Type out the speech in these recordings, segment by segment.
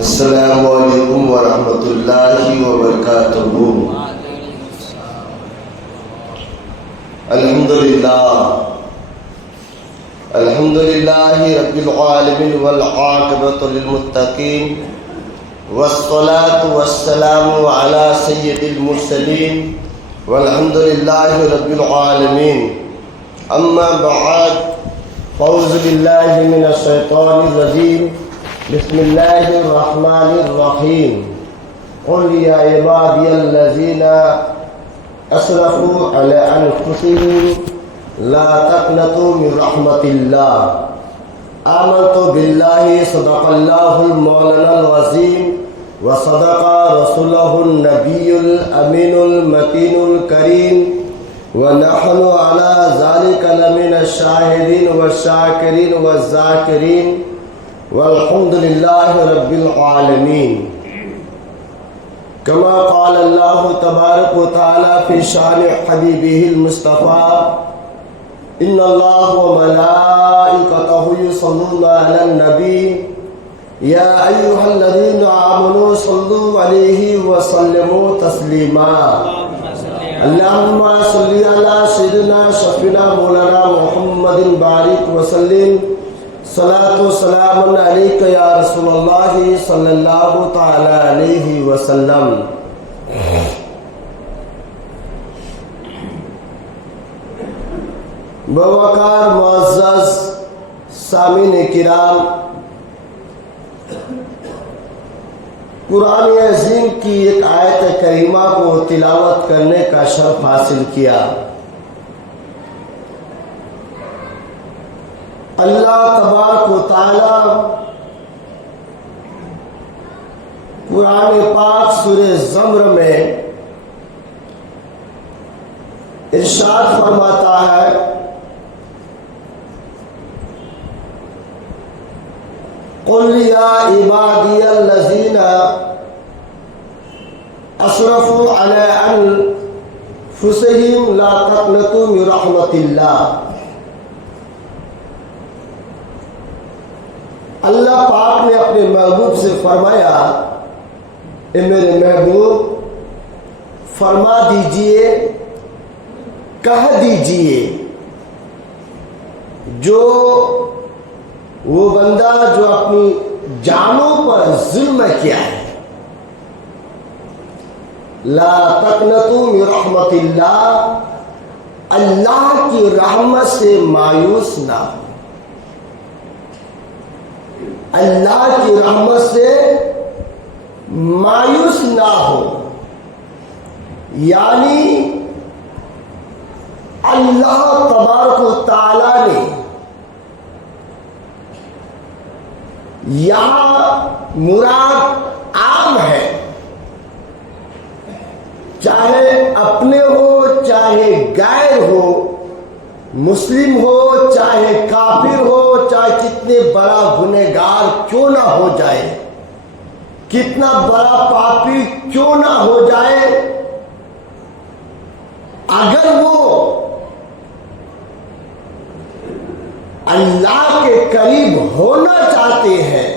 السلام علیکم ورحمۃ اللہ وبرکاتہ۔ الحمد للہ رب العالمین والعاقبۃ للمتقین والصلاة والسلام علی سید المرسلین والحمد للہ رب العالمین۔ اما بعد فاعوذ باللہ من الشیطان الرجیم، بسم اللہ الرحمن الرحیم۔ قل یا عبادی الذین اسرفوا علی انفسهم لا تقنطوا من رحمت اللہ آمنت باللہ صدق اللہ المولانا العظیم وصدق رسولہ النبی الامین المتین الکریم ونحن على ذلك لمن الشاہدین والشاکرین والذاکرین والحمد للہ رب العالمین۔ کما قال اللہ تبارک و تعالی فی شان حبیبہ المصطفیٰ ان اللہ وملائکتہ یصلون علی النبی یا ایہا الذین آمنوا صلوا علیہ وسلموا تسلیما۔ اللہم صلی علی سیدنا شفیعنا مولانا محمد بارک وسلم۔ صلاۃ و سلام علیک یا رسول اللہ صلی اللہ تعالی علیہ وسلم۔ بوقار معزز سامعین کرام، قرآن عظیم کی ایک آیت کریمہ کو تلاوت کرنے کا شرف حاصل کیا۔ اللہ تبارک و تعالی قرآن پاک سورہ زمر میں ارشاد فرماتا ہے قل یا عبادی الذین اسرفوا علی انفسہم لا تقنطوا من رحمت اللہ۔ اللہ پاک نے اپنے محبوب سے فرمایا، اے میرے محبوب فرما دیجئے، کہہ دیجئے، جو وہ بندہ جو اپنی جانوں پر ظلم کیا ہے، لا تقنطوا من رحمت اللہ، اللہ کی رحمت سے مایوس نہ ہو، اللہ کی رحمت سے مایوس نہ ہو، یعنی اللہ تبارک و تعالی نے یہاں مراد عام ہے، چاہے اپنے ہو چاہے غیر ہو، مسلم ہو چاہے کافر ہو، چاہے کتنے بڑا گنہگار کیوں نہ ہو جائے، کتنا بڑا پاپی کیوں نہ ہو جائے، اگر وہ اللہ کے قریب ہونا چاہتے ہیں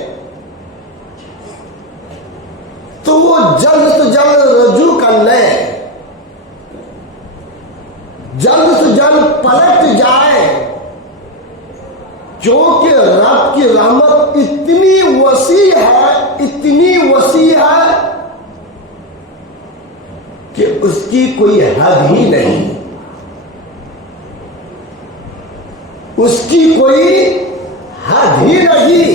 تو وہ جلد سے جلد رجوع کر لیں، جلد سے جلد پلٹ جائے، کیونکہ رب کی رحمت اتنی وسیع ہے، اتنی وسیع ہے کہ اس کی کوئی حد ہی نہیں، اس کی کوئی حد ہی نہیں۔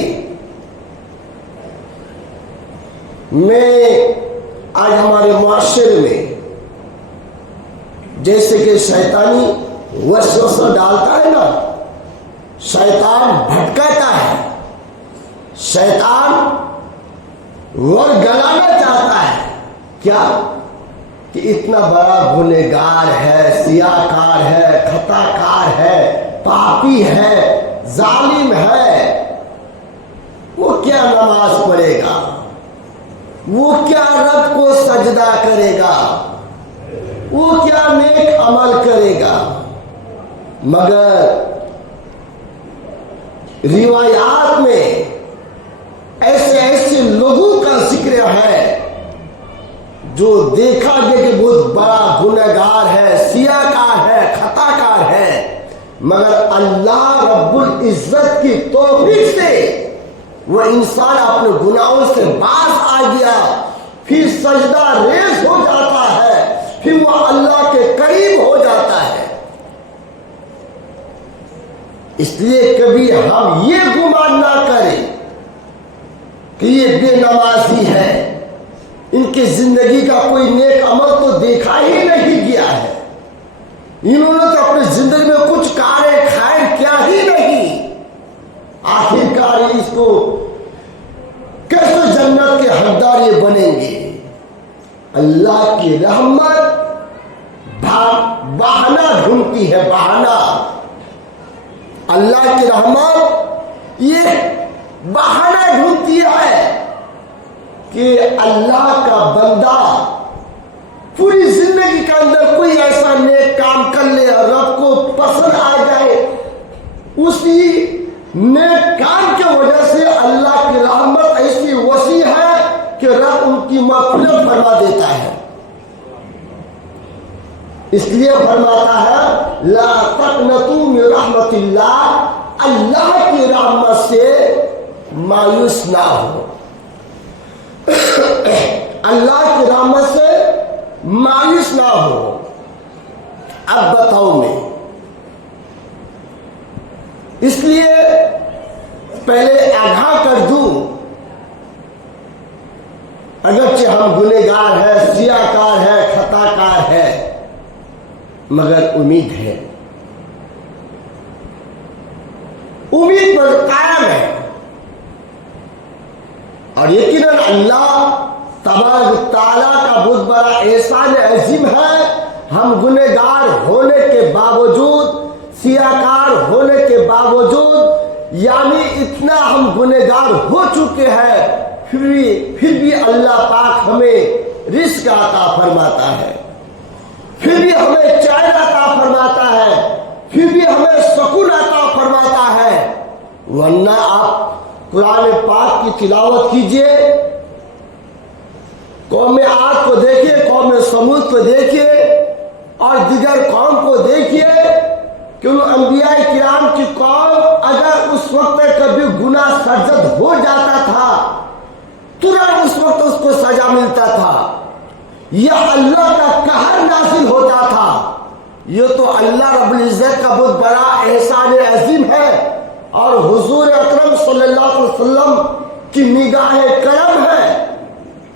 میں آج ہمارے معاشرے میں جیسے کہ شیطانی وسوسہ ڈالتا ہے نا، شیطان بھٹکاتا ہے، شیطان ورگلانا چاہتا ہے، کیا کہ اتنا بڑا گنہگار ہے، سیاہ کار ہے، خطا کار ہے، پاپی ہے، ظالم ہے، وہ کیا نماز پڑھے گا، وہ کیا رب کو سجدہ کرے گا، وہ کیا نیک عمل کرے گا۔ مگر روایات میں ایسے لوگوں گیا ہے، جو دیکھا گیا کہ بہت بڑا گنہگار ہے، سیاہ کار ہے، خطا کار ہے، مگر اللہ رب العزت کی توفیق سے وہ انسان اپنے گناہوں سے باز آ گیا، پھر سجدہ ریز ہو جاتا ہے، پھر وہ اللہ کے قریب ہو جاتا ہے۔ اس لیے کبھی ہم یہ گمان نہ کریں کہ یہ بے نمازی ہے، ان کی زندگی کا کوئی نیک عمل تو دیکھا ہی نہیں گیا ہے، انہوں نے تو اپنی زندگی میں کچھ کار خیر کیا ہی نہیں، آخرکار اس کو کیسے جنت کے حقدار یہ بنیں گے؟ اللہ کی رحمت بہانہ ڈھونڈتی ہے، بہانہ۔ اللہ کی رحمت یہ بہانہ ڈھونڈتی ہے کہ اللہ کا بندہ پوری زندگی کے اندر کوئی ایسا نیک کام کر لے اور رب کو پسند آ جائے، اسی نیک کام کی وجہ سے اللہ کی رحمت ایسی وسیع ہے کہ رب ان کی مغفرت فرما دیتا ہے۔ اس لیے فرماتا ہے لا تقنطوا من رحمت اللہ، اللہ کی رحمت سے مایوس نہ ہو، اللہ کی رحمت سے مایوس نہ ہو۔ اب بتاؤ میں اس لیے پہلے آگاہ کر دوں، اگرچہ ہم گنہگار ہے، سیاہ کار ہے، خطا کار ہے، مگر امید ہے، امید پر قائم ہے، اور یقیناً اللہ تبارک تعالیٰ کا بہت بڑا احسان عظیم ہے، ہم گنہگار ہونے کے باوجود، سیاہ کار ہونے کے باوجود، یعنی اتنا ہم گنہگار ہو چکے ہیں، پھر بھی اللہ پاک ہمیں رزق عطا فرماتا ہے، پھر بھی ہمیں چین عطا فرماتا ہے، پھر بھی ہمیں سکون عطا فرماتا ہے۔ ورنہ آپ قرآن پاک کی تلاوت کیجئے، قوم عاد کو دیکھیے، قوم سمود کو دیکھیے، اور دیگر قوم کو دیکھیے کہ ان انبیاء کرام کی قوم اگر اس وقت کبھی گناہ سرزد ہو جاتا تھا ترنت اس وقت اس کو سزا ملتا تھا، یا اللہ کا قہر نازل ہوتا تھا۔ یہ تو اللہ رب العزت کا بہت بڑا احسان عظیم ہے، اور حضور اکرم صلی اللہ علیہ وسلم کی نگاہ کرم ہے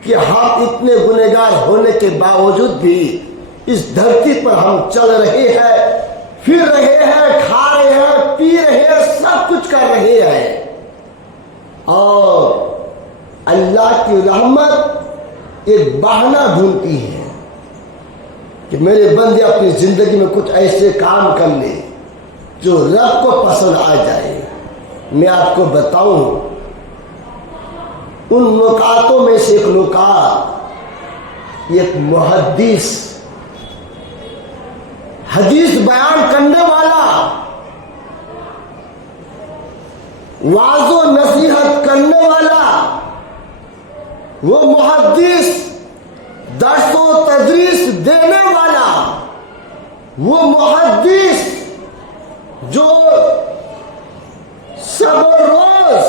کہ ہم اتنے گنہگار ہونے کے باوجود بھی اس دھرتی پر ہم چل رہے ہیں، پھر رہے ہیں، کھا رہے ہیں، پی رہے ہیں، سب کچھ کر رہے ہیں، اور اللہ کی رحمت ایک بہانہ ڈھونڈتی ہے کہ میرے بندے اپنی زندگی میں کچھ ایسے کام کر لے جو رب کو پسند آ جائے۔ میں آپ کو بتاؤں ان نکاتوں میں سے ایک نکات، ایک محدث، حدیث بیان کرنے والا، واعظ و نصیحت کرنے والا، وہ محدث، درس و تدریس دینے والا، وہ محدث جو سب روز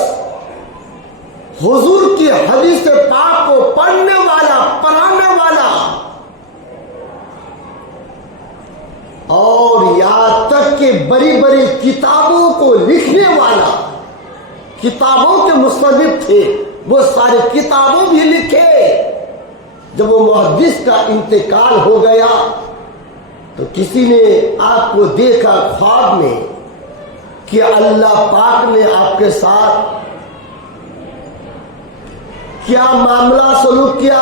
حضور کی حدیث پاک کو پڑھنے والا، پڑھانے والا، اور یہاں تک کہ بڑی بڑی کتابوں کو لکھنے والا، کتابوں کے مصنف تھے، وہ ساری کتابوں بھی لکھے۔ جب وہ محدث کا انتقال ہو گیا تو کسی نے آپ کو دیکھا خواب میں کہ اللہ پاک نے آپ کے ساتھ کیا معاملہ سلوک کیا،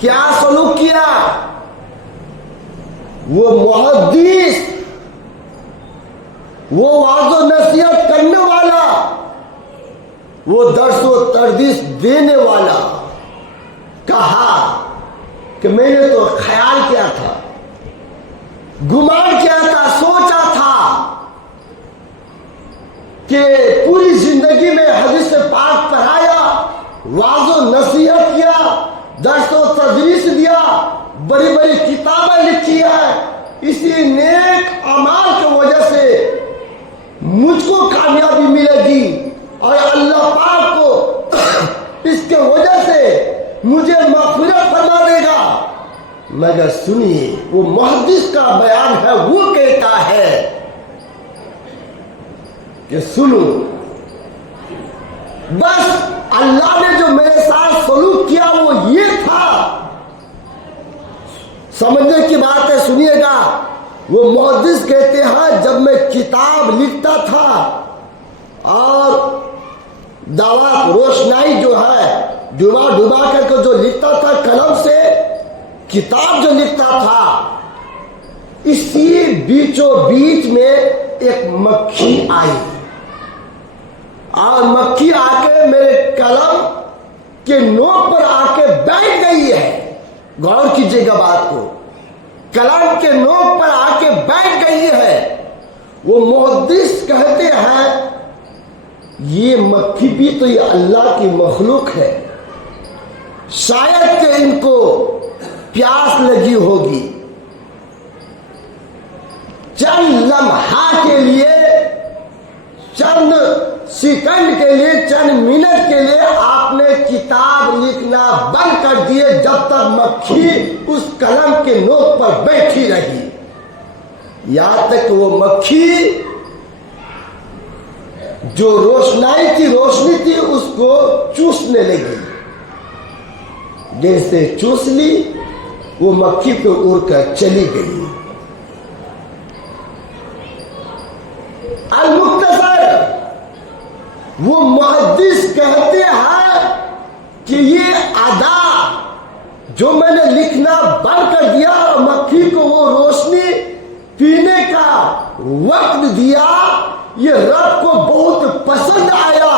کیا سلوک کیا؟ وہ محدث، وہ واعظ و نصیحت کرنے والا، وہ درس و تدریس دینے والا کہا کہ میں نے تو خیال کیا تھا، گمان کیا تھا، سوچا تھا کہ پوری زندگی میں حدیث پاک پڑھایا، واعظ و نصیحت کیا، درس و تدریس دیا، بڑی بڑی کتابیں لکھی ہے، اسی نیک اعمال کی وجہ سے مجھ کو کامیابی ملے گی اور اللہ پاک کو اس کے وجہ سے مجھے مغفرت فرما دے گا۔ مگر سنیے، وہ محدث کا بیان ہے، وہ کہتا ہے کہ سنو، بس اللہ نے جو میرے ساتھ سلوک کیا وہ یہ تھا۔ سمجھنے کی بات ہے، سنیے گا۔ وہ محدث کہتے ہیں جب میں کتاب لکھتا تھا اور دعوت روشنائی جو ہے ڈبا کر کے جو لکھتا تھا قلم سے، کتاب جو لکھتا تھا، اسی بیچوں بیچ میں ایک مکھی آئی اور مکھی آ کے میرے قلم کے نوک پر آ کے بیٹھ گئی ہے۔ غور کیجیے گا بات کو، قلم کے نوک پر آ کے بیٹھ گئی ہے۔ وہ محدث کہتے ہیں یہ مکھی بھی تو یہ اللہ کی مخلوق ہے، شاید کہ ان کو پیاس لگی ہوگی، چند لمحہ کے لیے، چند سیکنڈ کے لیے، چند منٹ کے لیے آپ نے کتاب لکھنا بند کر دیے، جب تک مکھی اس قلم کے نوک پر بیٹھی رہی، یہاں تک وہ مکھی جو روشنی تھی اس کو چوسنے لگی۔ جیسے چوس لی، وہ مکھی پہ اڑ کر چلی گئی۔ المختصر، وہ محدث کہتے ہیں کہ یہ ادا جو میں نے لکھنا بند کر دیا اور مکھی کو وہ روشنی پینے کا وقت دیا، یہ رب کو بہت پسند آیا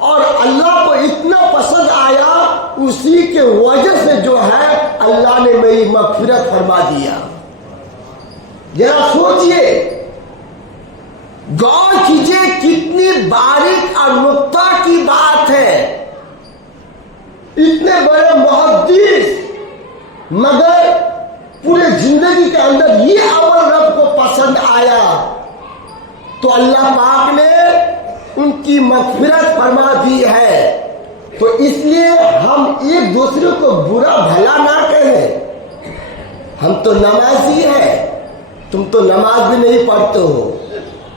اور اللہ کو اتنا پسند آیا، اسی کے وجہ سے جو ہے اللہ نے میری مغفرت فرما دیا۔ ذرا سوچئے، غور کیجئے، کتنی باریک اور نقطہ کی بات ہے۔ اتنے بڑے محدث، مگر پورے زندگی کے اندر یہ عمل رب کو پسند آیا تو اللہ پاک نے ان کی مغفرت فرما دی ہے۔ تو اس لیے ہم ایک دوسرے کو برا بھلا نہ کہیں۔ ہم تو نمازی ہیں، تم تو نماز بھی نہیں پڑھتے ہو۔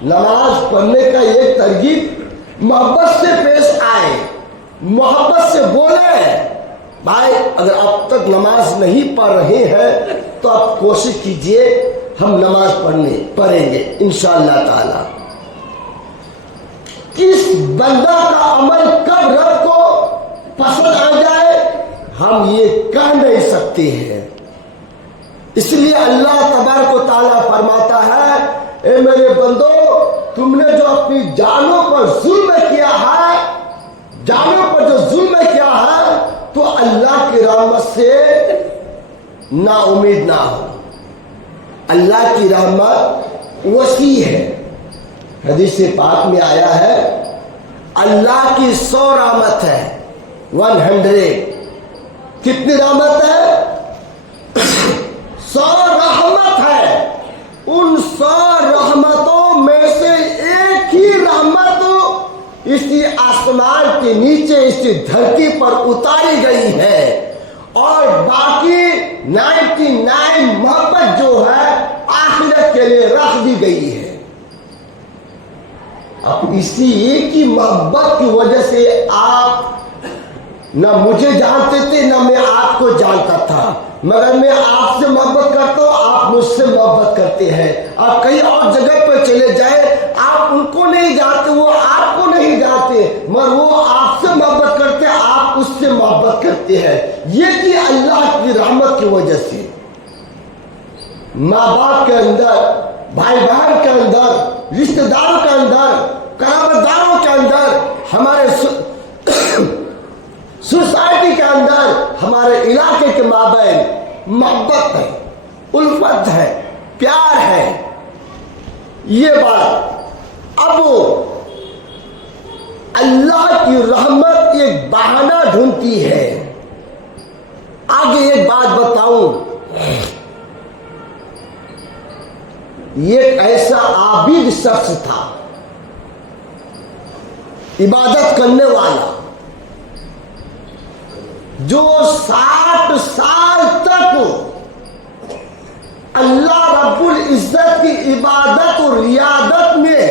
نماز پڑھنے کا ایک ترغیب محبت سے پیش آئے، محبت سے بولے، بھائی اگر اب تک نماز نہیں پڑھ رہے ہیں تو آپ کوشش کیجئے، ہم نماز پڑھیں گے انشاءاللہ تعالی۔ کس بندہ کا عمل کب رب کو پسند آ جائے ہم یہ کہہ نہیں سکتے ہیں۔ اس لیے اللہ تبارک و تعالیٰ فرماتا ہے، اے میرے بندو، تم نے جو اپنی جانوں پر ظلم کیا ہے، جانوں پر جو ظلم کیا ہے، تو اللہ کی رحمت سے نا امید نہ ہو۔ اللہ کی رحمت وسیع ہے۔ حدیث پاک میں آیا ہے اللہ کی 100 رحمت ہے، 100۔ کتنی رحمت ہے؟ 100 رحمت ہے۔ ان 100 رحمتوں میں سے ایک ہی رحمت اسی آسمان کے نیچے، اسی دھرتی پر اتاری گئی ہے، اور باقی 99 محبت جو ہے آخرت کے لیے رکھ دی گئی ہے۔ اب اسی ایک ہی محبت کی وجہ سے آپ نہ مجھے جانتے تھے نہ میں آپ کو جانتا تھا، مگر میں آپ سے محبت کرتا ہوں، آپ مجھ سے محبت کرتے ہیں۔ آپ کہیں اور جگہ پر چلے جائیں، آپ ان کو نہیں جانتے، وہ آپ کو نہیں جانتے، مگر وہ آپ سے محبت کرتے ہیں، آپ اس سے محبت کرتے ہیں۔ یہ کہ اللہ کی رحمت کی وجہ سے ماں باپ کے اندر، بھائی بہن کے اندر، رشتہ داروں کے اندر، قرابت داروں کے اندر، ہمارے سوسائٹی کے اندر، ہمارے علاقے کے مابین محبت ہے، الفت ہے، پیار ہے۔ یہ بات اب اللہ کی رحمت ایک بہانہ ڈھونڈتی ہے. آگے ایک بات بتاؤں، یہ ایک ایسا عابد شخص تھا، عبادت کرنے والا، جو 60 سال تک اللہ رب العزت کی عبادت اور ریاضت میں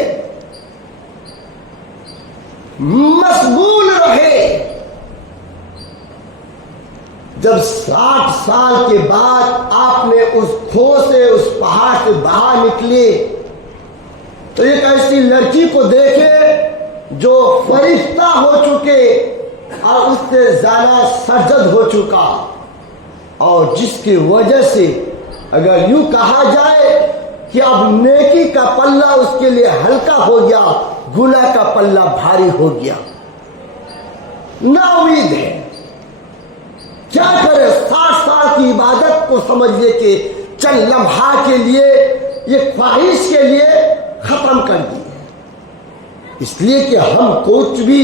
مشغول رہے. جب 60 سال کے بعد آپ نے اس کھو سے، اس پہاڑ سے باہر نکلے تو ایک ایسی لڑکی کو دیکھے جو فرشتہ ہو چکے اور اس سے زیادہ سرجد ہو چکا، اور جس کی وجہ سے اگر یوں کہا جائے کہ اب نیکی کا پلہ اس کے لیے ہلکا ہو گیا، گناہ کا پلہ بھاری ہو گیا. نا امید ہے، کیا کرے؟ 60 سال کی عبادت کو سمجھنے کے چند لمحات کے لیے، یہ خواہش کے لیے ختم کر دی. اس لیے کہ ہم کچھ بھی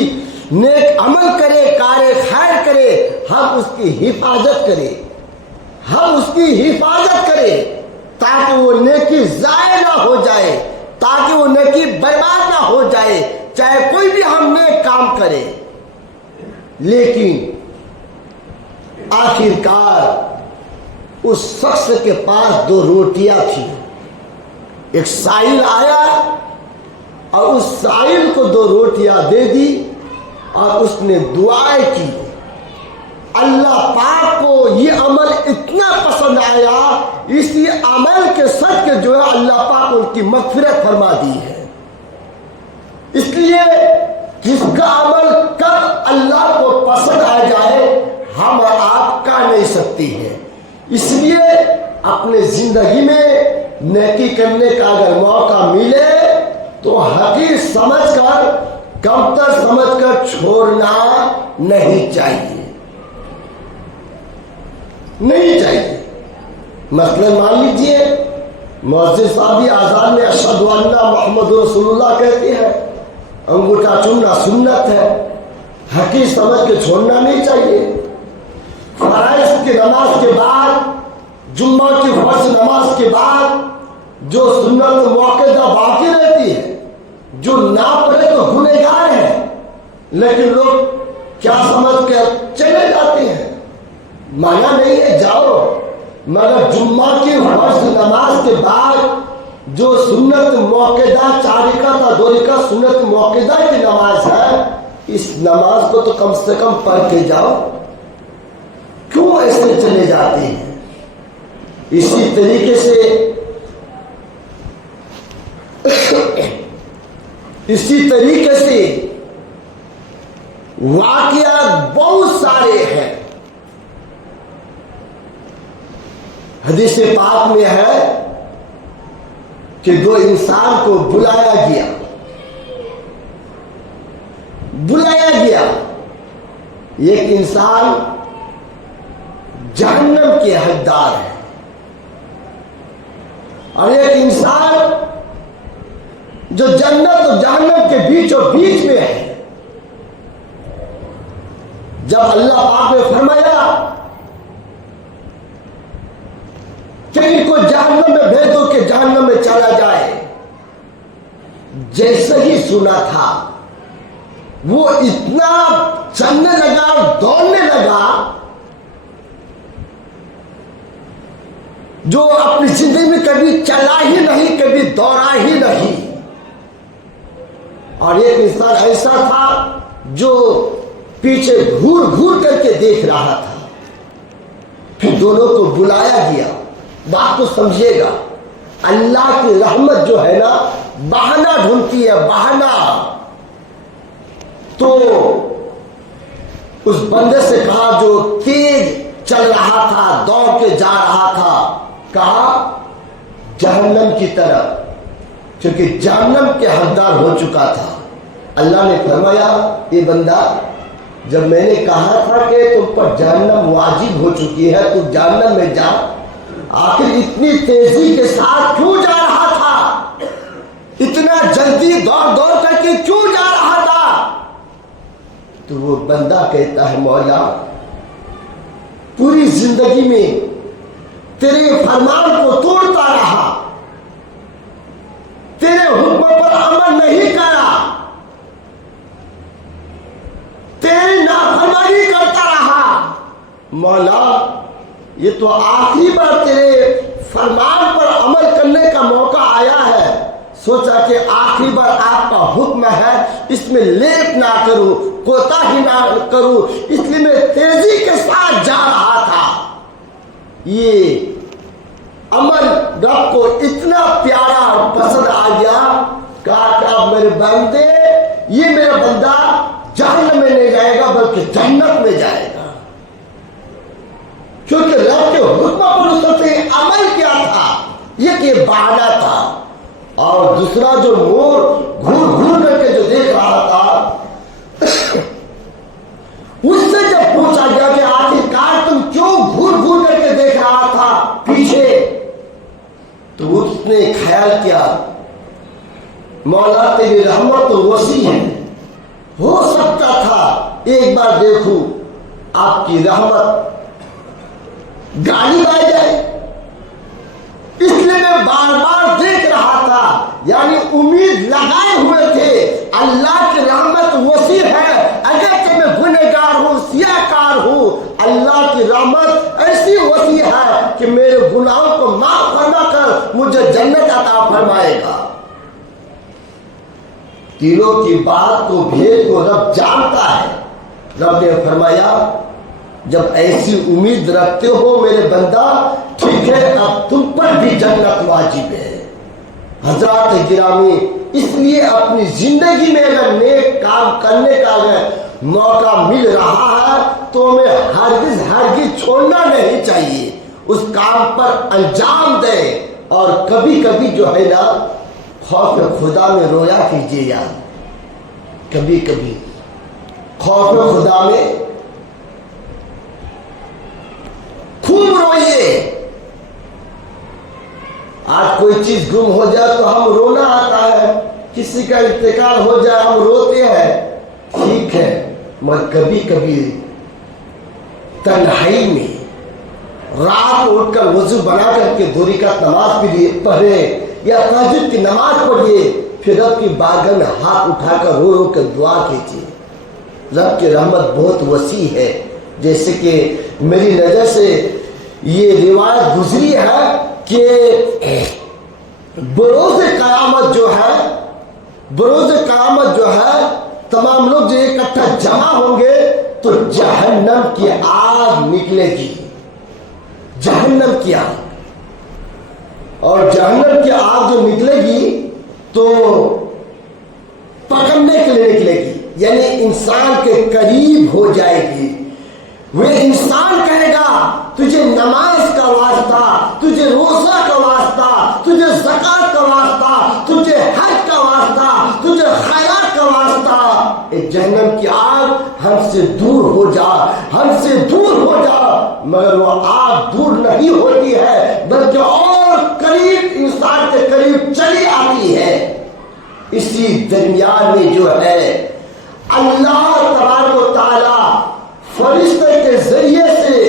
نیک عمل کرے، کار خیر کرے، ہم اس کی حفاظت کریں، ہم اس کی حفاظت کریں تاکہ وہ نیکی ضائع نہ ہو جائے، تاکہ وہ نیکی برباد نہ ہو جائے، چاہے کوئی بھی ہم نیک کام کرے. لیکن آخرکار اس شخص کے پاس 2 روٹیاں تھیں. ایک سائل آیا اور اس سائل کو 2 روٹیاں دے دی اور اس نے دعائیں کی. اللہ پاک کو یہ عمل اتنا پسند آیا، اسی عمل کے صدقے جو ہے اللہ پاک ان کی مغفرت فرما دی ہے. اس لیے جس کا عمل کب اللہ کو پسند آ جائے ہم اور آپ کا نہیں سکتی ہے. اس لیے اپنے زندگی میں نیکی کرنے کا اگر موقع ملے تو حقیر سمجھ کر، کمتر سمجھ کر چھوڑنا نہیں چاہیے، نہیں چاہیے. مثلا مان لیجیے مؤذن صاحب آزان میں اشہد ان محمد رسول اللہ کہتے ہیں، انگوٹھا چومنا سنت ہے، حقیر سمجھ کے چھوڑنا نہیں چاہیے. فرائض کی نماز کے بعد، جمعہ کی فرض نماز کے بعد جو سنت موقعہ باقی رہتی ہے، جو نہ پڑھے تو گنہگار ہے، لیکن لوگ کیا سمجھ کے چلے جاتے ہیں. مانا نہیں ہے جاؤ، مگر جمعہ کی فرض نماز کے بعد جو سنت موقعہ 4 رکعت اور 2 رکعت سنت موقعہ کی نماز ہے، اس نماز کو تو کم سے کم پڑھ کے جاؤ. کیوں ایسے چلے جاتے ہیں؟ اسی طریقے سے واقعات بہت سارے ہیں. حدیث پاک میں ہے کہ 2 انسان کو بلایا گیا. ایک انسان جہنم کے حقدار ہے اور ایک انسان جو جنت اور جہنم کے بیچ میں ہے. جب اللہ پاک نے فرمایا کہ ان کو جہنم میں بھیجو کہ جہنم میں چلا جائے، جیسے ہی سنا تھا وہ اتنا چلنے لگا، دوڑنے لگا، جو اپنی زندگی میں کبھی چلا ہی نہیں، کبھی دوڑا ہی نہیں. اور ایک انسان ایسا تھا جو پیچھے گھور کر کے دیکھ رہا تھا. پھر دونوں کو بلایا گیا. بات کو سمجھیے گا، اللہ کی رحمت جو ہے نا بہانہ ڈھونڈتی ہے، بہانہ. تو اس بندے سے کہا جو تیز چل رہا تھا، دوڑ کے جا رہا تھا، کہا جہنم کی طرف، کیونکہ جہنم کے حقدار ہو چکا تھا. اللہ نے فرمایا یہ بندہ، جب میں نے کہا تھا کہ تم پر جہنم واجب ہو چکی ہے، تو جہنم میں جا، آخر اتنی تیزی کے ساتھ کیوں جا رہا تھا؟ اتنا جلدی دوڑ کر کے کیوں جا رہا تھا؟ تو وہ بندہ کہتا ہے مولا پوری زندگی میں تیرے فرمان کو توڑتا رہا، تیرے حکم پر عمل نہیں کرا، تیری نافرمانی کرتا رہا، مولا یہ تو آخری بار تیرے فرمان پر عمل کرنے کا موقع آیا ہے، سوچا کہ آخری بار آپ کا حکم ہے، اس میں لیٹ نہ کروں، کوتاہی نہ کروں، اس لیے میں تیزی کے ساتھ جا رہا تھا۔ یہ عمل رب کو اتنا پیارا اور پسند آ گیا، کہا کہ اب میرے بندے، یہ میرا بندہ جہنم میں نہیں جائے گا بلکہ جنت میں جائے گا، کیونکہ رب کے حکم پر اس نے عمل کیا تھا، یہ بہانہ تھا۔ اور دوسرا جو مور گھور گھور کر کے جو دیکھ رہا تھا، اس سے جب پوچھا گیا کہ آخرکار تم کیوں گھور گھور کر کے دیکھ رہا تھا پیچھے، تو اس نے خیال کیا مولا تیری رحمت تو وسیع ہے، ہو سکتا تھا ایک بار دیکھوں آپ کی رحمت غالب آ جائے، اس لیے میں بار بار دیکھ رہا تھا، یعنی امید لگائے ہوئے تھے اللہ کی رحمت وسیع ہے، اگرچہ میں گنہگار ہوں، سیاہ کار ہوں، اللہ کی رحمت ایسی وسیع ہے کہ میرے گناہوں کو معاف فرما کر مجھے جنت عطا فرمائے گا۔ دلوں کی بات کو بھید کو رب جانتا ہے۔ رب نے فرمایا جب ایسی امید رکھتے ہو میرے بندہ، ٹھیک ہے اب تم پر بھی جنت واجب ہے۔ حضرات گرامی، اس لیے اپنی زندگی میں اگر نیک کام کرنے کا اگر موقع مل رہا ہے تو ہمیں ہرگز چھوڑنا نہیں چاہیے، اس کام پر انجام دیں۔ اور کبھی کبھی جو ہے نا خوف خدا میں رویا کیجیے یار، کبھی کبھی خوف خدا میں خوب روئیے۔ آج کوئی چیز گم ہو جائے تو ہم رونا آتا ہے، کسی کا انتقال ہو جائے ہم روتے ہیں، ٹھیک ہے، مگر کبھی کبھی تنہائی میں رات اٹھ کر وضو بنا کر کے دو رکعت نماز پڑھے یا تہجد کی نماز پڑھیے، پھر رب کی بارگاہ میں ہاتھ اٹھا کر رو رو کر دعا کیجیے۔ رب کی رحمت بہت وسیع ہے۔ جیسے کہ میری نظر سے یہ روایت گزری ہے کہ بروز قیامت جو ہے تمام لوگ جو اکٹھا جمع ہوں گے تو جہنم کی آگ نکلے گی، جہنم کی آگ، اور جہنم کی آگ جو نکلے گی تو پکڑنے کے لیے نکلے گی، یعنی انسان کے قریب ہو جائے گی۔ وہ انسان کہے گا تجھے نماز کا واسطہ، تجھے روزہ کا واسطہ، تجھے زکات کا واسطہ، تجھے حج کا واسطہ، تجھے خیرات کا واسطہ، اے جہنم کی آگ ہم سے دور ہو جا، ہم سے دور ہو جا۔ مگر وہ آگ دور نہیں ہوتی ہے بلکہ اور قریب، انسان کے قریب چلی آتی ہے۔ اسی درمیان میں جو ہے اللہ تبارک و تعالی فرشتے کے ذریعے سے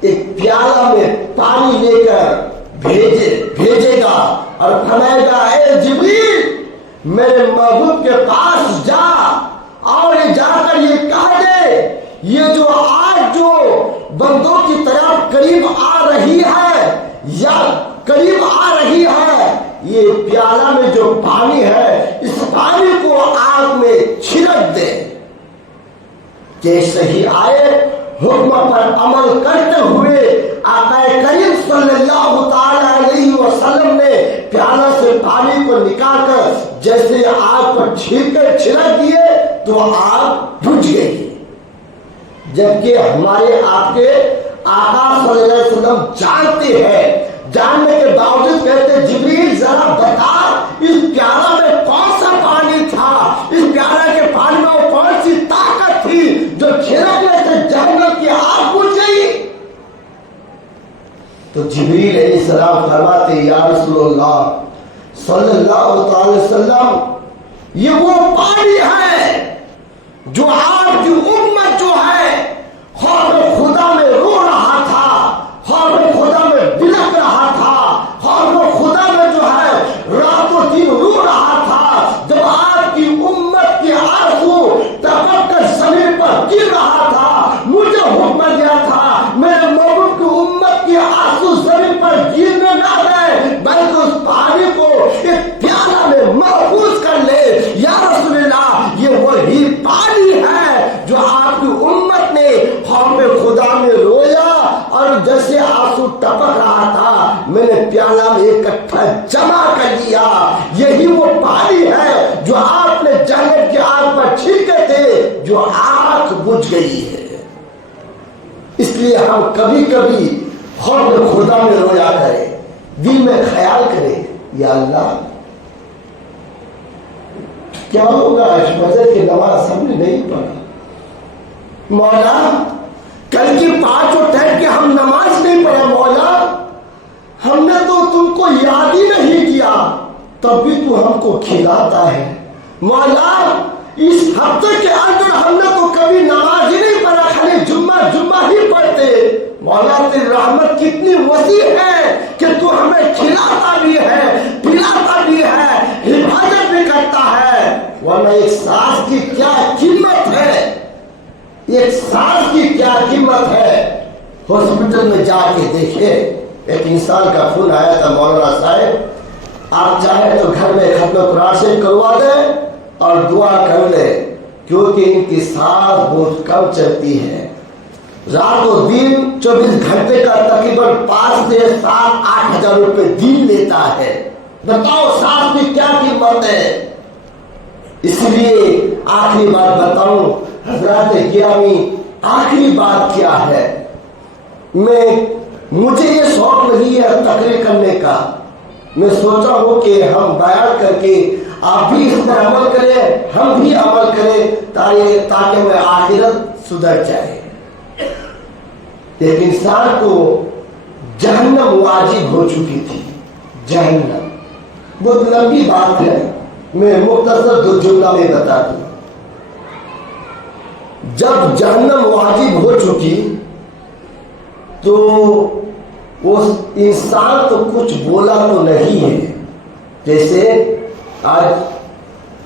ایک پیالہ میں پانی لے کر بھیجے گا اور فرمائے گا اے جبریل میرے محبوب کے پاس جا اور جا کر یہ کہہ دے یہ جو آج جو بندوں کی طرف قریب آ رہی ہے یا قریب آ رہی ہے، یہ پیالہ میں جو پانی ہے اس پانی کو آگ میں چھڑک دے۔ جیسے ہی آئے حکم پر عمل کرتے ہوئے آقا کریم صلی اللہ تعالی علیہ وسلم نے پیالہ سے پانی کو نکال کر جیسے آگ پر چھڑک دیے تو آگ بجھ گئی، جبکہ ہمارے آپ کے آقا صلی اللہ علیہ وسلم جانتے ہیں، جاننے کے باوجود کہتے جبریل ذرا بتا اس پیالہ میں کون سا پانی تھا، اس پیالہ کے پانی میں وہ کون سی طاقت تھی جو چھڑکنے سے جہنم کی آگ بجھ گئی۔ تو جبریل علیہ السلام فرماتے یا رسول اللہ صلی اللہ علیہ وسلم یہ وہ پانی ہے جو جو آنکھ بجھ گئی ہے. اس لیے ہم کبھی کبھی خوف خدا میں رویا کریں, دل میں خیال کریں, یا اللہ کیا ہوگا آج فجر کی نماز ہم نے نہیں پڑھا, مولا کل کی 5 ٹائم کے ہم نماز نہیں پڑھا, مولا ہم نے تو تم کو یاد ہی نہیں کیا, تب بھی تو ہم کو کھلاتا ہے. مولا اس ہفتے کے اندر ہم نے تو کبھی نماز ہی نہیں پڑھا, خالی جمعہ ہی پڑھتے. مولا تیری رحمت کتنی وسیع ہے کہ تو ہمیں کھلاتا بھی ہے, پلاتا بھی ہے, حفاظت بھی کرتا ہے. ورنہ ایک سانس کی کیا قیمت ہے, ایک سانس کی کیا قیمت ہے. ہاسپٹل میں جا کے دیکھے, ایک انسان کا فون آیا تھا, مولانا صاحب آپ چاہیں تو گھر میں ختم قرآن سے کروا دیں اور دعا کر لیں, کیونکہ ان کی سانس بہت کم چلتی ہے. رات و دن 24 گھنٹے کا تقریباً 5 سے 7-8 ہزار روپے دن لیتا ہے. بتاؤ سانس کی کیا قیمت ہے. اس لیے آخری بات بتاؤں حضرات گرامی, آخری بات کیا ہے, مجھے یہ شوق نہیں ہے تقریر کرنے کا. میں سوچا ہوں کہ ہم بیان کر کے آپ بھی اس پر عمل کریں, ہم بھی عمل کریں, تاکہ میں آخرت سدھر جائے. ایک انسان کو جہنم واجب ہو چکی تھی. جہنم بہت لمبی بات ہے, میں مختصر 2 جملہ میں بتا دوں. جب جہنم واجب ہو چکی تو وہ انسان تو کچھ بولا تو نہیں ہے. جیسے آج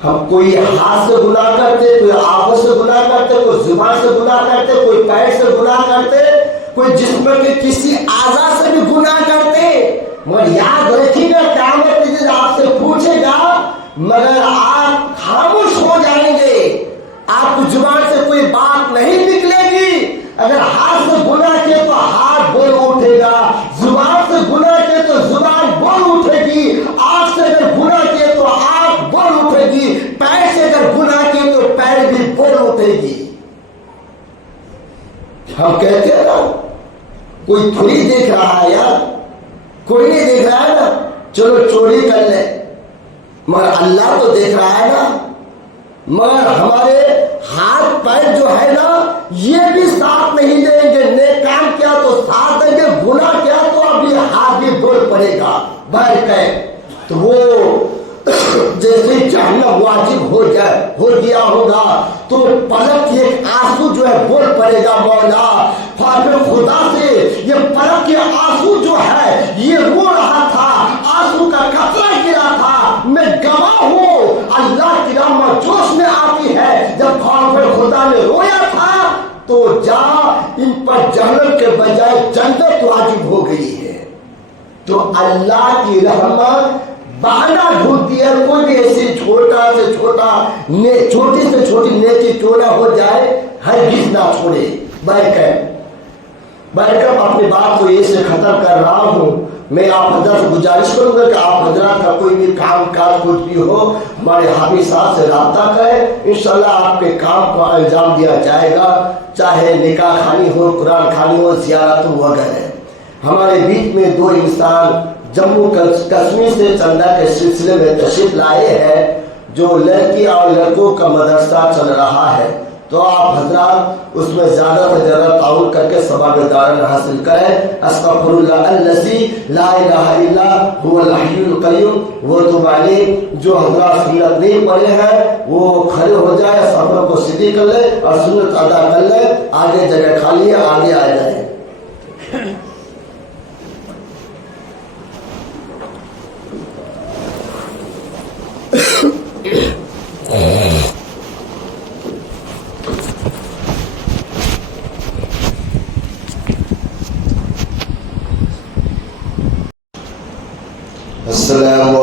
ہم کوئی ہاتھ سے گناہ کرتے, کوئی آنکھوں سے گناہ کرتے, کوئی زبان سے گناہ کرتے, کوئی پیر سے گناہ کرتے, کوئی جسم کے کسی اعضاء سے بھی گناہ کرتے. مگر یاد رکھیے گا قیامت کے دن آپ سے پوچھے گا, مگر آپ خاموش ہو جائیں گے, آپ کی زبان سے کوئی بات نہیں نکلے گی. اگر ہاتھ سے گناہ کیے تو ہاتھ بول اٹھے گا, زبان سے گناہ کیے تو زبان بول اٹھے گی, آنکھ سے اگر گناہ کیے تو آنکھ بول اٹھے گی, پیر سے اگر گناہ کیے تو پیر بھی بول اٹھے گی. ہم کہتے ہیں نا کوئی تھوڑی دیکھ رہا ہے یار, کوئی نہیں دیکھ رہا ہے نا, چلو چوری کر لیں, مگر اللہ تو دیکھ رہا ہے نا. مگر ہمارے ہاتھ پیر جو ہے نا یہ بھی ساتھ نہیں دیں گے. نیک کام کیا تو ساتھ دیں گے, گناہ کیا تو ابھی ہاتھ بھی بول پڑے گا. بہر کہ تو وہ جیسے جہنم واجب ہو گیا ہوگا تو پلک کی ایک آنسو جو ہے بول پڑے گا, مولا پھر خدا سے یہ پلک کے آنسو جو ہے یہ رو رہا تھا, آنسو کا قطرہ گرا تھا, میں گواہ ہوں. اللہ کی رحمت جوش میں آتی ہے. جب پھر خدا نے رویا تھا تو جا ان پر جہنم کے بجائے جنت واجب ہو گئی ہے. تو اللہ کی رحمت بہانہ ڈھونڈتی ہے. کوئی بھی ایسی چھوٹا سے چھوٹا چھوٹی سے چھوٹی نیکی کیوں نہ ہو جائے, ہرگز نہ چھوڑے. بیٹھ کر اپنی بات کو یہ سے ختم کر رہا ہوں. میں آپ حضرات سے گزارش کروں گا کہ آپ حضرات کا کوئی بھی کام کاج کچھ بھی ہو ہمارے حافظ صاحب سے رابطہ کریں, انشاءاللہ آپ کے کام کو انجام دیا جائے گا. چاہے نکاح خانی ہو, قرآن خانی ہو, زیارت وغیرہ. ہمارے بیچ میں 2 انسان جموں کشمیر سے چندہ کے سلسلے میں تشریف لائے ہیں, جو لڑکی اور لڑکوں کا مدرسہ چل رہا ہے. تو آپ حضرات اس میں زیادہ سے زیادہ تعاون کر کے ثواب دارن حاصل کریں. استغفر اللہ الذی لا الہ الا هو الحی القیوم واتوب علیہ. جو حضرات سنت نہیں پڑھے ہیں وہ کھڑے ہو جائے, سفر کو سیدھی کر لے اور سنت ادا کر لے. آگے جگہ خالی ہے, آگے آ جائے. السلام